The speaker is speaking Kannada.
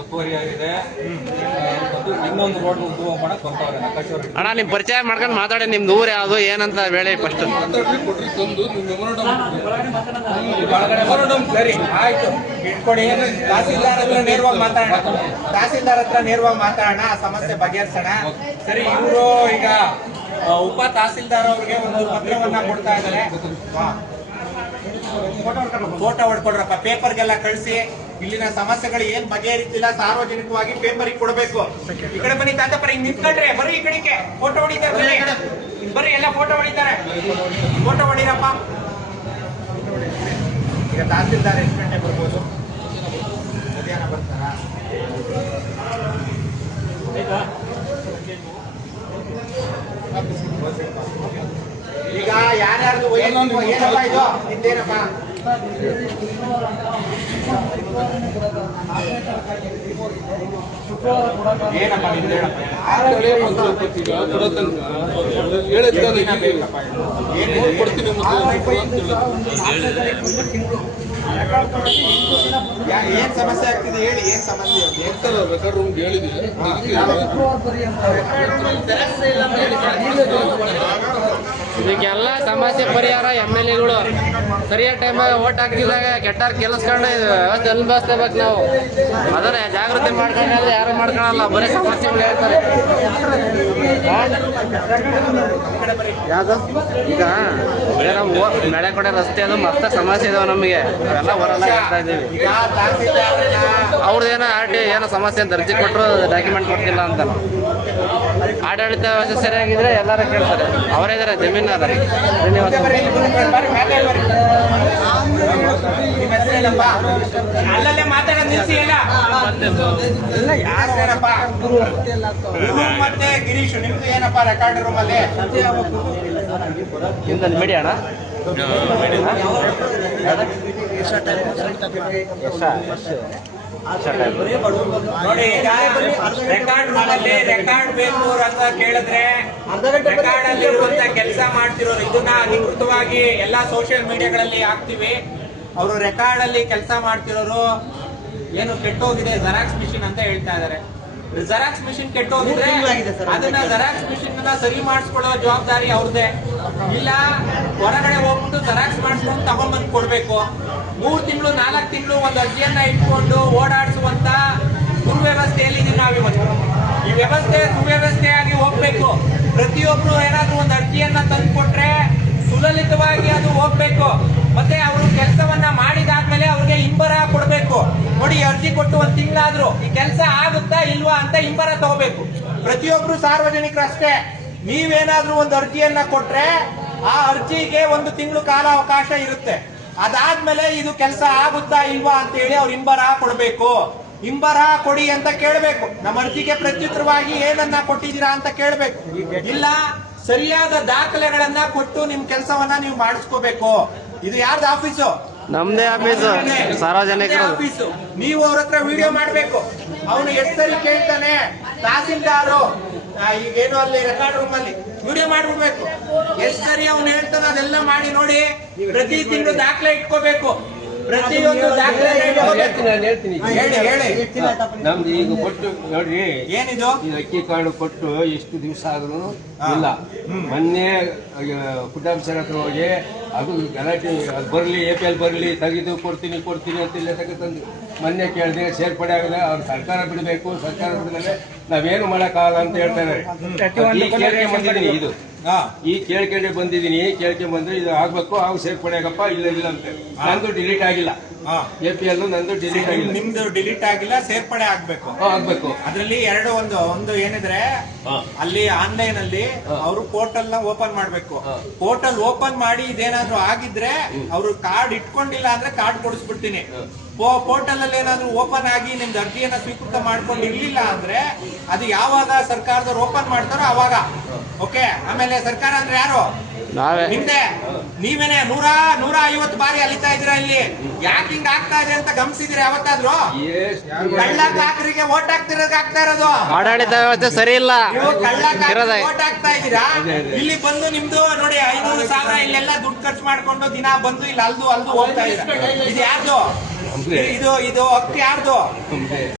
ಒತ್ತುವರಿಯಾಗಿದೆ. ಇನ್ನೊಂದು ರೋಡ್ ಉದ್ಯೋಗ ಮಾಡಕ್ ಬರ್ತಾವ್ರೆ ಆಕಾಶವ್ರೆ. ಅಣ್ಣ ನಿಮ್ ಪರಿಚಯ ಮಾಡ್ಕೊಂಡು ಮಾತಾಡಿ. ನಿಮ್ದು ಊರು ಯಾವುದು ಏನಂತ ಹೇಳಿ ಫಸ್ಟ್. ಸರಿ ಆಯ್ತು ಇಟ್ಕೊಡಿ. ತಹಸೀಲ್ದಾರ್ ಹತ್ರ ನೇರವಾಗಿ ಮಾತಾಡೋಣ. ತಹಸೀಲ್ದಾರ್ ಹತ್ರ ನೇರವಾಗಿ ಮಾತಾಡೋಣ, ಆ ಸಮಸ್ಯೆ ಬಗೆಹರಿಸೋಣ. ಸರಿ, ಇವರು ಈಗ ಉಪ ತಹಸೀಲ್ದಾರ್ ಅವ್ರಿಗೆ ಒಂದು ಪತ್ರವನ್ನ ಕೊಡ್ತಾ ಇದ್ದಾರೆ. ಫೋಟೋ ಹೊಡ್ಕೊಡ್ರಪ್ಪ, ಪೇಪರ್ಗೆಲ್ಲ ಕಳಿಸಿ. ಇಲ್ಲಿನ ಸಮಸ್ಯೆಗಳು ಏನ್ ಬಗೆಹರಿತಿಲ್ಲ ಸಾರ್ವಜನಿಕವಾಗಿ ಪೇಪರಿಗೆ ಕೊಡಬೇಕು. ಈ ಕಡೆ ಬನ್ನಿ ತಾತಪ್ಪ, ಹಿಂಗ್ ನಿಂತ್ಕೊಂಡ್ರೆ ಬರೀ ಈ ಕಡೆಗೆ ಫೋಟೋ ಹೊಡಿತಾರೆ. ಬರ್ರಿ ಎಲ್ಲ ಫೋಟೋ ಹೊಡಿತಾರೆ. ಫೋಟೋ ಹೊಡಿರಪ್ಪ. ಈಗ ತಹಸೀಲ್ದಾರ್ ಎಷ್ಟು ಗಂಟೆ ಬರ್ಬೋದು? ಮಧ್ಯಾಹ್ನ ಬರ್ತಾರ? ಈಗ ಯಾರ್ಯಾರ್ದು ಏನಪ್ಪ ಇದು ನಿಂದೇನಪ್ಪ? ಏನಪ್ಪ ನಿಂದೇನಪ್ಪ? ಏನ್ ಸಮಸ್ಯೆ ಆಗ್ತಿದೆ ಹೇಳಿ. ಏನ್ ಸಮಸ್ಯೆ? ಇದಕ್ಕೆಲ್ಲ ಸಮಸ್ಯೆ ಪರಿಹಾರ MLA ಗಳು ಸರಿಯಾದ ಟೈಮ್ ಓಟ್ ಹಾಕ್ತಿದಾಗ ಕೆಟ್ಟಾರ ಕೆಲಸ್ಕೊಂಡು ವ್ಯವಸ್ಥೆ ಅನುಭವಿಸ್ಬೇಕು ನಾವು. ಅದನ್ನ ಜಾಗೃತಿ ಮಾಡ್ಕೊಂಡ್ರೆ ಯಾರು ಮಾಡ್ಕೊಳಲ್ಲ, ಬರೀ ಸಮಸ್ಯೆಗಳು ಹೇಳ್ತಾರೆ. ಯಾವುದು ಈಗ ನಾವು ಮಳೆ ಕಡೆ ರಸ್ತೆ ಅದು ಮತ್ತೆ ಸಮಸ್ಯೆ ಇದಾವೆ ನಮಗೆ. ಅವೆಲ್ಲ ಹೊರಲ್ಲ ಹೇಳ್ತಾ ಇದ್ದೀವಿ. ಅವ್ರದ್ದೇನೋ RT ಏನೋ ಸಮಸ್ಯೆ ಅಂತ ಅರ್ಜಿ ಕೊಟ್ಟರು ಡಾಕ್ಯುಮೆಂಟ್ ಕೊಡ್ತಿಲ್ಲ ಅಂತ. ಆಡಳಿತ ವ್ಯವಸ್ಥೆ ಸರಿಯಾಗಿದ್ರೆ ಎಲ್ಲರೂ ಕೇಳ್ತಾರೆ. ಅವರೇ ಇದ್ದಾರೆ ಜಮೀನಾರ ಶ್ರೀನಿವಾಸ. ಅಲ್ಲಲ್ಲೇ ಮಾತಾಡೋದು ನಿಲ್ಸಿ. ಮತ್ತೆ ಗಿರೀಶ್, ನಿಮ್ದು ಏನಪ್ಪ ರೆಕಾರ್ಡ್ ರೂಮ್ ಅಲ್ಲಿ ಮಿಡಿ ಅಣ್ಣ ನೋಡಿ. ಈಗ ರೆಕಾರ್ಡ್ ರೂಮಲ್ಲಿ ರೆಕಾರ್ಡ್ ಬೇಕು ಅಂತ ಕೇಳಿದ್ರೆ ರೆಕಾರ್ಡ್ ಅಲ್ಲಿ ಇರುವಂತ ಕೆಲಸ ಮಾಡ್ತಿರೋರು ಇದನ್ನ ಅಧಿಕೃತವಾಗಿ ಎಲ್ಲಾ ಸೋಷಿಯಲ್ ಮೀಡಿಯಾಗಳಲ್ಲಿ ಹಾಕ್ತಿವಿ. ಅವರು ರೆಕಾರ್ಡ್ ಅಲ್ಲಿ ಕೆಲಸ ಮಾಡ್ತಿರೋರು ಏನು ಕೆಟ್ಟೋಗಿದೆ ಜೆರಾಕ್ಸ್ ಮಿಷಿನ್ ಅಂತ ಹೇಳ್ತಾ ಇದಾರೆ. ಜೆರಾಕ್ಸ್ ಮಿಷಿನ್ ಕೆಟ್ಟೋಗಿದ್ರೆ ಅದನ್ನ ಜೆರಾಕ್ಸ್ ಮಿಷಿನ್ ಸರಿ ಮಾಡಿಸ್ಕೊಳ್ಳೋ ಜವಾಬ್ದಾರಿ ಅವ್ರದ್ದೇ. ಇಲ್ಲ ಹೊರಗಡೆ ಹೋಗ್ಬಿಟ್ಟು ಜೆರಾಕ್ಸ್ ಮಾಡಿಸ್ಕೊಂಡು ತಗೊಂಡ್ಬಂದು ಕೊಡ್ಬೇಕು. 3 ತಿಂಗಳು 4 ತಿಂಗಳು ಒಂದು ಅರ್ಜಿಯನ್ನ ಇಟ್ಕೊಂಡು ಓಡಾಡಿಸುವಂತ ಸುವ್ಯವಸ್ಥೆಯಲ್ಲಿ ಇದೀವಿ ನಾವಿವತ್ತು. ಈ ವ್ಯವಸ್ಥೆ ಸುವ್ಯವಸ್ಥೆಯಾಗಿ ಹೋಗ್ಬೇಕು. ಪ್ರತಿಯೊಬ್ರು ಏನಾದ್ರೂ ಒಂದು ಅರ್ಜಿಯನ್ನ ತಂದು ಕೊಟ್ರೆ ಸುಲಲಿತವಾಗಿ ಅದು ಹೋಗ್ಬೇಕು. ಮತ್ತೆ ಅವರು ಕೆಲಸವನ್ನ ಮಾಡಿದಾದ್ಮೇಲೆ ಅವ್ರಿಗೆ ಹಿಂಬರ ಕೊಡ್ಬೇಕು. ನೋಡಿ, ಅರ್ಜಿ ಕೊಟ್ಟು 1 ತಿಂಗಳಾದ್ರೂ ಈ ಕೆಲಸ ಆಗುತ್ತಾ ಇಲ್ವಾ ಅಂತ ಹಿಂಬರ ತಗೋಬೇಕು. ಪ್ರತಿಯೊಬ್ರು ಸಾರ್ವಜನಿಕರು ಅಷ್ಟೇ. ನೀವೇನಾದ್ರೂ ಒಂದು ಅರ್ಜಿಯನ್ನ ಕೊಟ್ರೆ ಆ ಅರ್ಜಿಗೆ 1 ತಿಂಗಳು ಕಾಲಾವಕಾಶ ಇರುತ್ತೆ. ಅದಾದ್ಮೇಲೆ ಇದು ಕೆಲಸ ಆಗುತ್ತಾ ಇಲ್ವಾ ಅಂತ ಹೇಳಿ ಅವ್ರು ಹಿಂಬರ ಕೊಡ್ಬೇಕು. ಹಿಂಬರ ಕೊಡಿ ಅಂತ ಕೇಳಬೇಕು. ನಮ್ಮ ಅರ್ಜಿಗೆ ಪ್ರತ್ಯುತ್ತರವಾಗಿ ಏನನ್ನ ಕೊಟ್ಟಿದ್ದೀರಾ ಅಂತ ಕೇಳಬೇಕು. ಇಲ್ಲ ಸರಿಯಾದ ದಾಖಲೆಗಳನ್ನ ಕೊಟ್ಟು ನಿಮ್ ಕೆಲಸವನ್ನ ನೀವು ಮಾಡಿಸ್ಕೋಬೇಕು. ಇದು ಯಾರ್ದು ಆಫೀಸು? ನಮ್ದೇ ಆಫೀಸು, ಸಾರ್ವಜನಿಕರ ಆಫೀಸು. ನೀವು ಅವ್ರ ಹತ್ರ ವಿಡಿಯೋ ಮಾಡ್ಬೇಕು. ಅವನು ಎಷ್ಟು ಸರಿ ಕೇಳ್ತಾನೆ ತಹಸೀಲ್ದಾರು ಈಗೇನು ಅಲ್ಲಿ ರೆಕಾರ್ಡ್ ರೂಮ್ ಅಲ್ಲಿ ವಿಡಿಯೋ ಮಾಡ್ಬಿಡ್ಬೇಕು. ಎಷ್ಟು ಸರಿ ಅವ್ನು ಹೇಳ್ತಾನೆ ಅದೆಲ್ಲ ಮಾಡಿ ನೋಡಿ. ಪ್ರತಿ ತಿಂಗಳು ದಾಖಲೆ ಇಟ್ಕೋಬೇಕು. ಪ್ರತಿಯೊಂದು ದಾಖಲೆ ಹೇಳ್ತೀನಿ. ನಮ್ದು ಈಗ ಕೊಟ್ಟು ನೋಡ್ರಿ, ಏನಿದು ಅಕ್ಕಿ ಕಾರ್ಡ್ ಕೊಟ್ಟು ಎಷ್ಟು ದಿವಸ ಆದ್ರೂ ಇಲ್ಲ. ಮೊನ್ನೆ ಕುಟಾಂಶರ ಹತ್ರ ಹೋಗಿ ಅದು ಗಲಾಟೆ ಬರ್ಲಿ APL ಬರ್ಲಿ ತೆಗೆದು ಕೊಡ್ತೀನಿ ಅಂತ ಇಲ್ಲ ತಂದು ಮೊನ್ನೆ ಕೇಳಿದ್ರೆ ಸೇರ್ಪಡೆ ಆಗದೆ. ಅವ್ರು ಸರ್ಕಾರ ಬಿಡಬೇಕು, ಸರ್ಕಾರ ಬಿಡದಲ್ಲೇ ನಾವೇನು ಮಾಡಕ್ಕಾಗಲ್ಲ ಅಂತ ಹೇಳ್ತಾರೆ. ಬಂದಿದ್ದೀನಿ ಇದು ಈ ಕೇಳ್ಕೊಂಡೆ ಬಂದಿದ್ದೀನಿ. ಕೇಳ್ಕೊಂಡ್ ಬಂದ್ರೆ ಇದು ಆಗ್ಬೇಕು, ಆಗ ಸೇರ್ಪಡೆ ಆಗಪ್ಪ. ಇಲ್ಲ ಅಂತ ನಂದು ಡಿಲೀಟ್ ಆಗಿಲ್ಲ. APL ನಂದು ಡಿಲೀಟ್ ಆಗಿಲ್ಲ. ನಿಮ್ದು ಡಿಲೀಟ್ ಆಗಿಲ್ಲ, ಸೇರ್ಪಡೆ ಆಗ್ಬೇಕು. ಅದ್ರಲ್ಲಿ ಒಂದು ಏನಿದ್ರೆ ಅಲ್ಲಿ ಆನ್ಲೈನ್ ಅಲ್ಲಿ ಅವರು ಪೋರ್ಟಲ್ ನ ಓಪನ್ ಮಾಡ್ಬೇಕು. ಪೋರ್ಟಲ್ ಓಪನ್ ಮಾಡಿ ಇದೇನಾದ್ರೂ ಆಗಿದ್ರೆ ಅವರು ಕಾರ್ಡ್ ಇಟ್ಕೊಂಡಿಲ್ಲ ಅಂದ್ರೆ ಕಾರ್ಡ್ ಕೊಡಿಸ್ಬಿಡ್ತೀನಿ. ಪೋರ್ಟಲ್ ಅಲ್ಲಿ ಏನಾದ್ರು ಓಪನ್ ಆಗಿ ನಿಮ್ದು ಅರ್ಜಿಯನ್ನ ಸ್ವೀಕೃತ ಮಾಡ್ಕೊಂಡು ಇರ್ಲಿಲ್ಲ ಅಂದ್ರೆ ಅದು ಯಾವಾಗ ಸರ್ಕಾರದವ್ರು ಓಪನ್ ಮಾಡ್ತಾರೋ ಅವಾಗ. ಓಕೆ, ಆಮೇಲೆ ಸರ್ಕಾರ ಅಂದ್ರೆ ಯಾರು? ನಿಮ್ದೆ. ನೀವೇನೆ 150 ಬಾರಿ ಅಲಿತಾ ಇದ್ದೀರಾ ಇಲ್ಲಿ. ಯಾಕೆ ಹಿಂಗ್ ಆಗ್ತಾ ಇದೆ ಅಂತ ಗಮನಿಸಿದ್ರೆ ಯಾವತ್ತಾದ್ರು? ಕಳ್ಳ ಕಾಕರಿಗೆ ಓಟ್ ಆಗ್ತಾ ಇರೋದು ಆಡಳಿತ ವ್ಯವಸ್ಥೆ ಸರಿ ಇಲ್ಲ. ನೀವು ಕಳ್ಳ ಓಟ್ ಆಗ್ತಾ ಇದ್ದೀರಾ. ಇಲ್ಲಿ ಬಂದು ನಿಮ್ದು ನೋಡಿ 500,000 ಇಲ್ಲೆಲ್ಲ ದುಡ್ಡು ಖರ್ಚು ಮಾಡ್ಕೊಂಡು ದಿನ ಬಂದು ಇಲ್ಲಿ ಅಲ್ದು ಹೋಗ್ತಾ ಇದ್ದೀರಾ. ಇದು ಯಾರ್ದು? ಇದು ಹಕ್ಕು ಯಾರ್ದು?